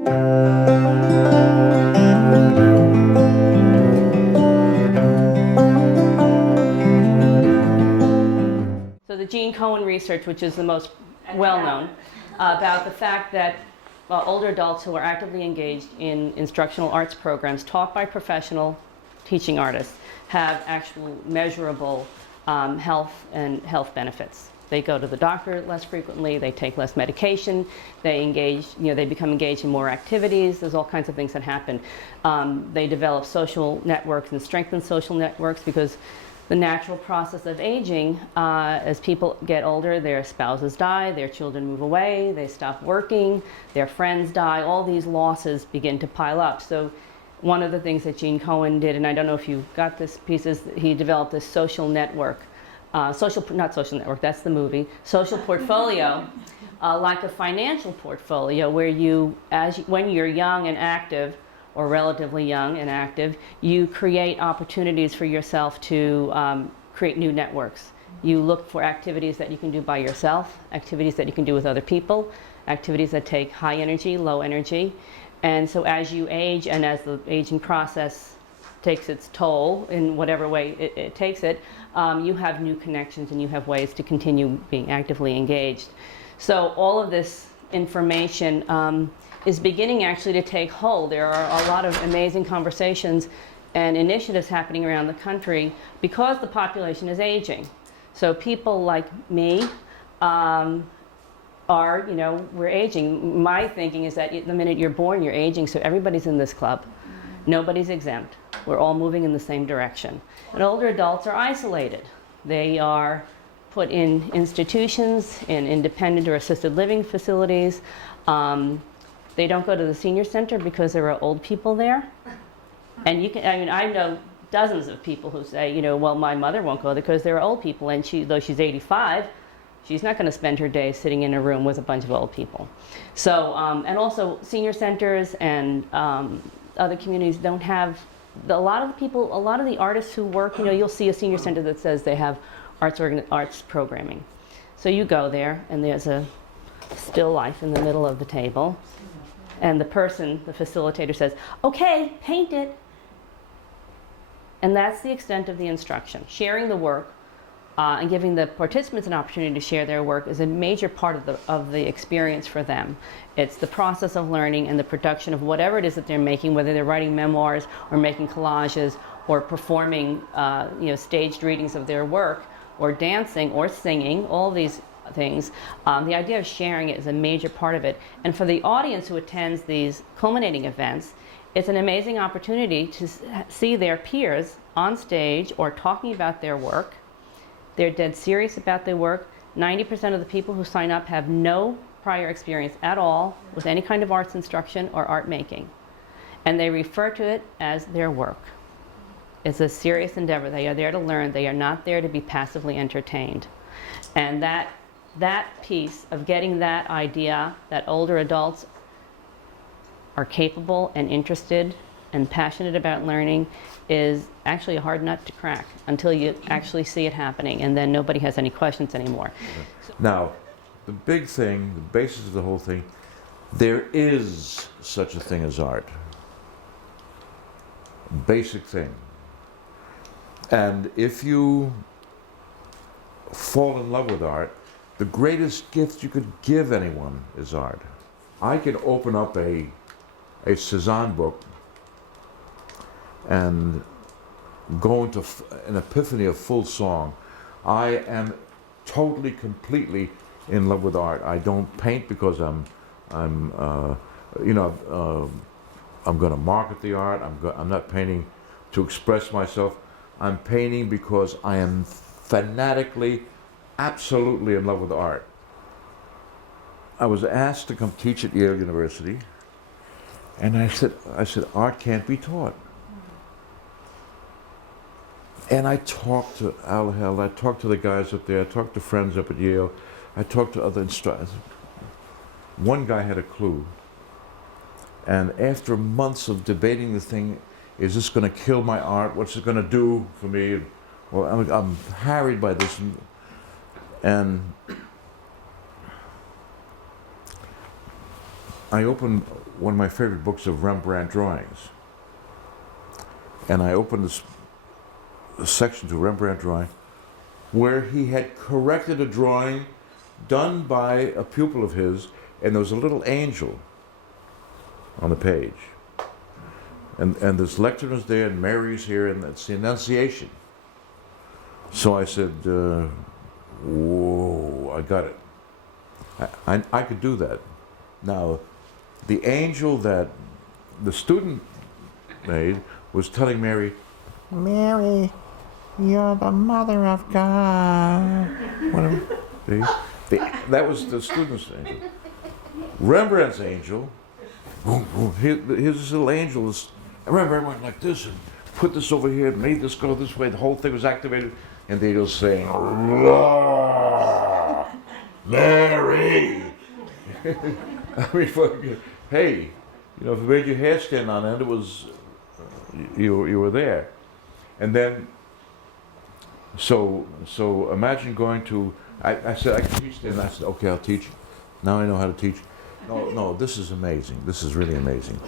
So the Gene Cohen research, which is the most well-known, about the fact that older adults who are actively engaged in instructional arts programs taught by professional teaching artists have actual measurable health benefits. They go to the doctor less frequently, they take less medication, they engage, they become engaged in more activities. There's all kinds of things that happen. They develop social networks and strengthen social networks because the natural process of aging, as people get older, their spouses die, their children move away, they stop working, their friends die, all these losses begin to pile up. So one of the things that Gene Cohen did, and I don't know if you got this piece, is he developed this social network, not social network, that's the movie, social portfolio, like a financial portfolio where when you're young and active, or relatively young and active, you create opportunities for yourself to create new networks. You look for activities that you can do by yourself, activities that you can do with other people, activities that take high energy, low energy. And so as you age and as the aging process takes its toll in whatever way it takes it, you have new connections and you have ways to continue being actively engaged. So all of this information is beginning actually to take hold. There are a lot of amazing conversations and initiatives happening around the country because the population is aging. So people like me we're aging. My thinking is that the minute you're born, you're aging, so everybody's in this club. Nobody's exempt. We're all moving in the same direction. And older adults are isolated. They are put in institutions, in independent or assisted living facilities. They don't go to the senior center because there are old people there. And I know dozens of people who say, well, my mother won't go there because there are old people, and though she's 85, she's not going to spend her day sitting in a room with a bunch of old people. So, and also senior centers and other communities don't have, a lot of the artists who work, you'll see a senior center that says they have arts programming. So you go there and there's a still life in the middle of the table. And the facilitator says, okay, paint it. And that's the extent of the instruction. Sharing the work and giving the participants an opportunity to share their work is a major part of the experience for them. It's the process of learning and the production of whatever it is that they're making, whether they're writing memoirs or making collages or performing staged readings of their work or dancing or singing, all these things. The idea of sharing it is a major part of it. And for the audience who attends these culminating events, it's an amazing opportunity to see their peers on stage or talking about their work. They're dead serious about their work. 90% of the people who sign up have no prior experience at all with any kind of arts instruction or art making. And they refer to it as their work. It's a serious endeavor. They are there to learn. They are not there to be passively entertained. And that piece of getting that idea that older adults are capable and interested and passionate about learning is actually a hard nut to crack until you actually see it happening, and then nobody has any questions anymore. Now, the big thing, the basis of the whole thing, there is such a thing as art. Basic thing. And if you fall in love with art, the greatest gift you could give anyone is art. I can open up a Cézanne book and go into an epiphany of full song. I am totally, completely in love with art. I don't paint because I'm going to market the art. I'm not painting to express myself. I'm painting because I am fanatically, absolutely in love with art. I was asked to come teach at Yale University, and I said, art can't be taught. And I talked to Al Held, I talked to the guys up there, I talked to friends up at Yale, I talked to other instructors. One guy had a clue. And after months of debating the thing, is this going to kill my art? What's it going to do for me? Well, I'm harried by this. And I opened one of my favorite books of Rembrandt drawings. And I opened this section to Rembrandt drawing where he had corrected a drawing done by a pupil of his, and there was a little angel on the page. And this lectern is there, and Mary's here, and it's the Annunciation. So I said, whoa, I got it. I could do that. Now, the angel that the student made was telling Mary, Mary, you're the mother of God. Whatever. See? That was the student's angel. Rembrandt's angel, boom, boom, here's this little angel. Rembrandt went like this and put this over here and made this go this way. The whole thing was activated. And the angel's saying, Mary. I mean, hey, you know, if it made your hair stand on end, it was, you were there. And then, so imagine going to, I said, I can teach there. And I said, okay, I'll teach. Now I know how to teach. No, this is amazing. This is really amazing.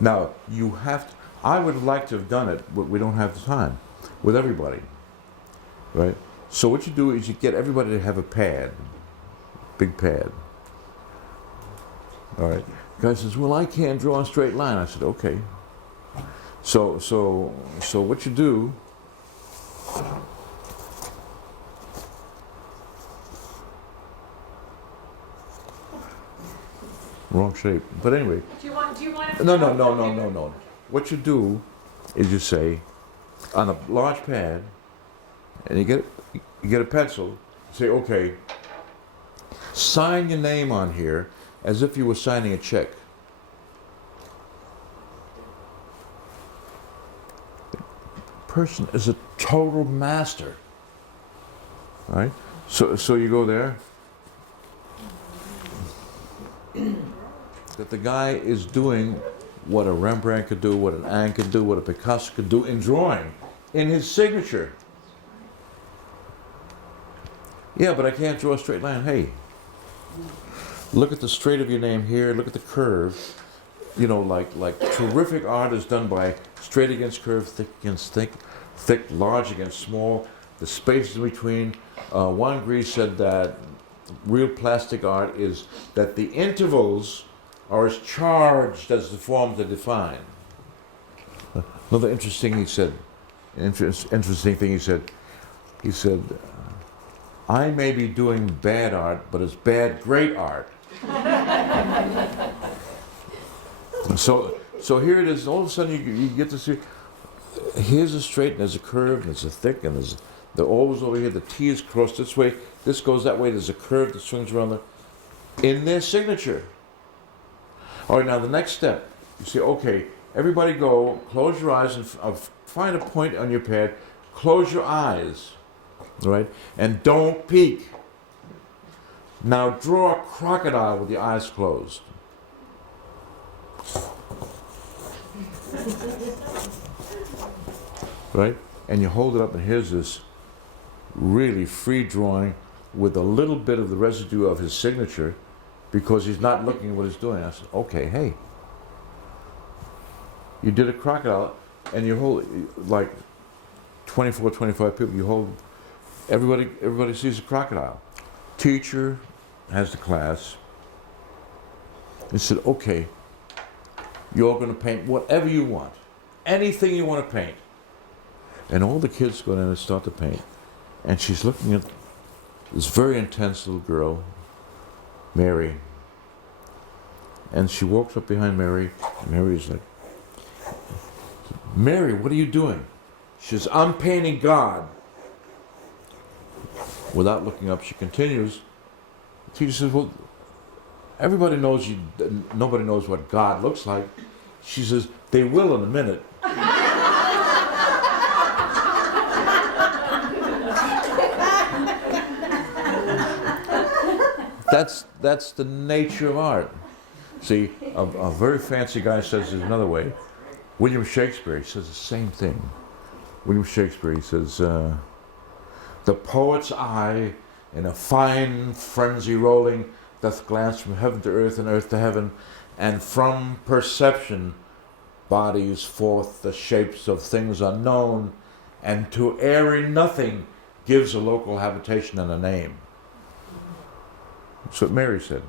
Now, you have to, I would have liked to have done it, but we don't have the time with everybody, right? So what you do is you get everybody to have a pad, big pad. All right. The guy says, well, I can't draw a straight line. I said, okay. So what you do, wrong shape. But anyway. Do you want to No. What you do is you say, on a large pad, and you get a pencil, you say, okay, sign your name on here as if you were signing a check. The person is a total master. All right? So you go there. That the guy is doing what a Rembrandt could do, what an Ingres could do, what a Picasso could do in drawing, in his signature. Yeah, but I can't draw a straight line. Hey, look at the straight of your name here, look at the curve. You know, like terrific art is done by straight against curve, thick against thick, large against small, the spaces in between. Juan Gris said that real plastic art is that the intervals are as charged as the forms are defined. Another interesting thing he said, I may be doing bad art, but it's bad, great art. So here it is, all of a sudden you get to see, here's a straight, and there's a curve, and there's a thick, and there's the O's over here, the T is crossed this way, this goes that way, there's a curve that swings around in their signature. All right, now the next step, you say, okay, everybody go, close your eyes and find a point on your pad, close your eyes, all right, and don't peek. Now draw a crocodile with your eyes closed. Right? And you hold it up, and here's this really free drawing with a little bit of the residue of his signature, because he's not looking at what he's doing. I said, okay, hey, you did a crocodile, and you hold, like 24, 25 people, you hold, everybody sees a crocodile. Teacher has the class. He said, okay, you're going to paint whatever you want, anything you want to paint. And all the kids go in and start to paint. And she's looking at this very intense little girl, Mary. And she walks up behind Mary. And Mary's like, Mary, what are you doing? She says, I'm painting God. Without looking up, she continues. The teacher says, well, everybody knows nobody knows what God looks like. She says, they will in a minute. That's the nature of art. See, a very fancy guy says it another way. William Shakespeare, he says the same thing. William Shakespeare, he says, the poet's eye in a fine frenzy rolling doth glance from heaven to earth and earth to heaven, And from perception, bodies forth the shapes of things unknown, and to airy nothing gives a local habitation and a name. That's what Mary said.